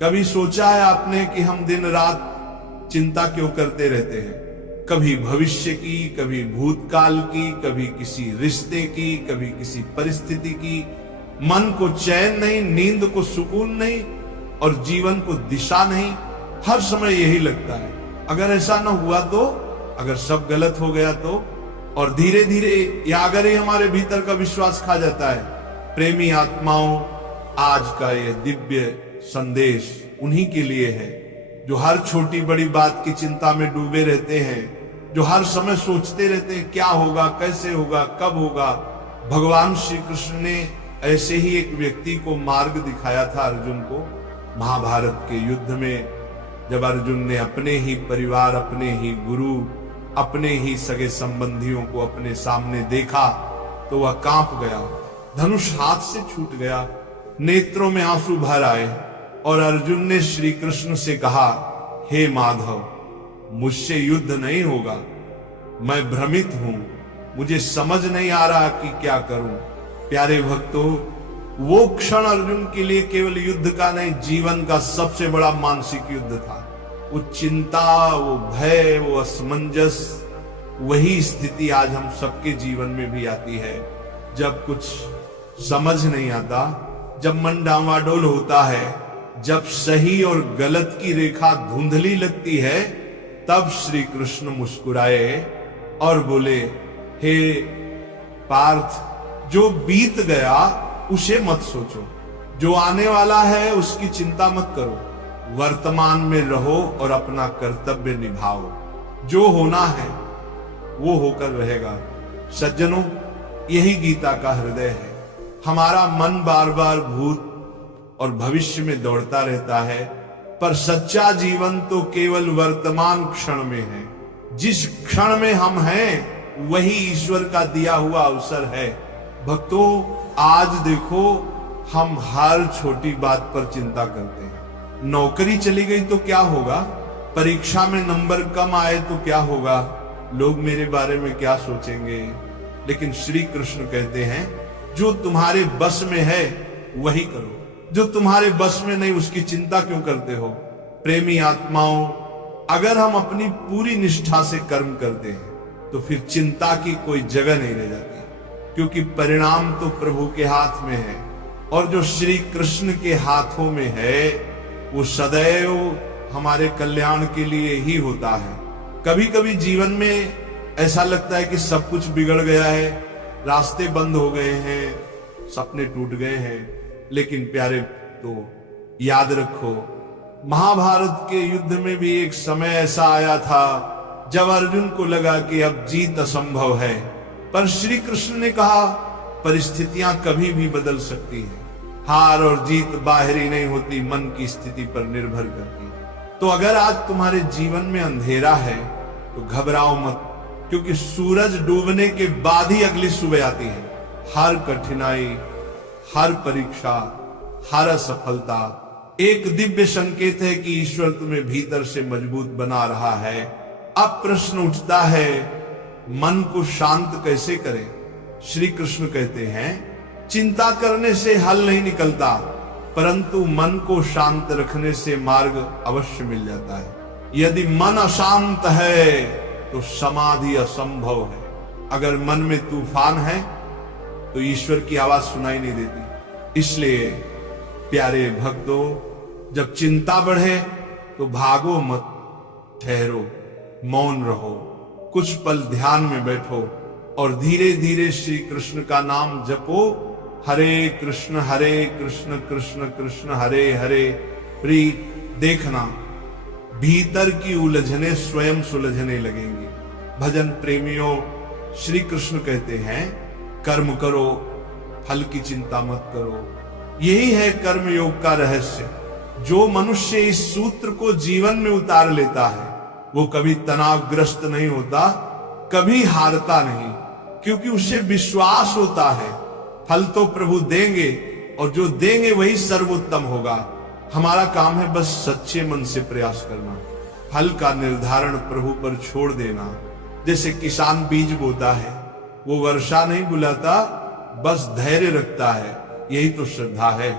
कभी सोचा है आपने कि हम दिन रात चिंता क्यों करते रहते हैं? कभी भविष्य की, कभी भूतकाल की, कभी किसी रिश्ते की, कभी किसी परिस्थिति की। मन को चैन नहीं, नींद को सुकून नहीं और जीवन को दिशा नहीं। हर समय यही लगता है। अगर ऐसा न हुआ तो, अगर सब गलत हो गया तो, और धीरे धीरे या अगर ही हमारे भीतर का विश्वास खा जाता है। प्रेमी आत्माओं, आज का ये दिव्य संदेश उन्हीं के लिए है जो हर छोटी बड़ी बात की चिंता में डूबे रहते हैं, जो हर समय सोचते रहते हैं क्या होगा, कैसे होगा, कब होगा। भगवान श्री कृष्ण ने ऐसे ही एक व्यक्ति को मार्ग दिखाया था अर्जुन को। महाभारत के युद्ध में जब अर्जुन ने अपने ही परिवार, अपने ही गुरु, अपने ही सगे संबंधियों को अपने सामने देखा तो वह कांप गया, धनुष हाथ से छूट गया, नेत्रों में आंसू भर आए और अर्जुन ने श्री कृष्ण से कहा, हे माधव, मुझसे युद्ध नहीं होगा, मैं भ्रमित हूं, मुझे समझ नहीं आ रहा कि क्या करूं। प्यारे भक्तों, वो क्षण अर्जुन के लिए केवल युद्ध का नहीं, जीवन का सबसे बड़ा मानसिक युद्ध था। वो चिंता, वो भय, वो असमंजस, वही स्थिति आज हम सबके जीवन में भी आती है। जब कुछ समझ नहीं आता, जब मन डांवाडोल होता है, जब सही और गलत की रेखा धुंधली लगती है, तब श्री कृष्ण मुस्कुराए और बोले, हे पार्थ, जो बीत गया उसे मत सोचो, जो आने वाला है उसकी चिंता मत करो, वर्तमान में रहो और अपना कर्तव्य निभाओ। जो होना है वो होकर रहेगा। सज्जनों, यही गीता का हृदय है। हमारा मन बार बार भूत और भविष्य में दौड़ता रहता है, पर सच्चा जीवन तो केवल वर्तमान क्षण में है। जिस क्षण में हम हैं वही ईश्वर का दिया हुआ अवसर है। भक्तों, आज देखो, हम हर छोटी बात पर चिंता करते हैं। नौकरी चली गई तो क्या होगा, परीक्षा में नंबर कम आए तो क्या होगा, लोग मेरे बारे में क्या सोचेंगे। लेकिन श्री कृष्ण कहते हैं, जो तुम्हारे बस में है वही करो, जो तुम्हारे बस में नहीं उसकी चिंता क्यों करते हो। प्रेमी आत्माओं, अगर हम अपनी पूरी निष्ठा से कर्म करते हैं तो फिर चिंता की कोई जगह नहीं रह जाती, क्योंकि परिणाम तो प्रभु के हाथ में है और जो श्री कृष्ण के हाथों में है वो सदैव हमारे कल्याण के लिए ही होता है। कभी कभी जीवन में ऐसा लगता है कि सब कुछ बिगड़ गया है, रास्ते बंद हो गए हैं, सपने टूट गए हैं। लेकिन प्यारे, तो याद रखो, महाभारत के युद्ध में भी एक समय ऐसा आया था जब अर्जुन को लगा कि अब जीत असंभव है, पर श्री कृष्ण ने कहा, परिस्थितियां कभी भी बदल सकती हैं। हार और जीत बाहरी नहीं होती, मन की स्थिति पर निर्भर करती है। तो अगर आज तुम्हारे जीवन में अंधेरा है तो घबराओ मत, क्योंकि सूरज डूबने के बाद ही अगली सुबह आती है। हर कठिनाई, हर परीक्षा, हर असफलता एक दिव्य संकेत है कि ईश्वर तुम्हें भीतर से मजबूत बना रहा है। अब प्रश्न उठता है, मन को शांत कैसे करें? श्री कृष्ण कहते हैं, चिंता करने से हल नहीं निकलता, परंतु मन को शांत रखने से मार्ग अवश्य मिल जाता है। यदि मन अशांत है तो समाधि असंभव है। अगर मन में तूफान है तो ईश्वर की आवाज सुनाई नहीं देती। इसलिए प्यारे भक्तों, जब चिंता बढ़े तो भागो मत, ठहरो, मौन रहो, कुछ पल ध्यान में बैठो और धीरे धीरे श्री कृष्ण का नाम जपो। हरे कृष्ण कृष्ण कृष्ण हरे हरे। प्रीत, देखना भीतर की उलझने स्वयं सुलझने लगेंगी। भजन प्रेमियों, श्री कृष्ण कहते हैं, कर्म करो, फल की चिंता मत करो। यही है कर्म योग का रहस्य। जो मनुष्य इस सूत्र को जीवन में उतार लेता है वो कभी तनावग्रस्त नहीं होता, कभी हारता नहीं, क्योंकि उसे विश्वास होता है फल तो प्रभु देंगे और जो देंगे वही सर्वोत्तम होगा। हमारा काम है बस सच्चे मन से प्रयास करना, फल का निर्धारण प्रभु पर छोड़ देना। जैसे किसान बीज बोता है, वो वर्षा नहीं बुलाता, बस धैर्य रखता है। यही तो श्रद्धा है।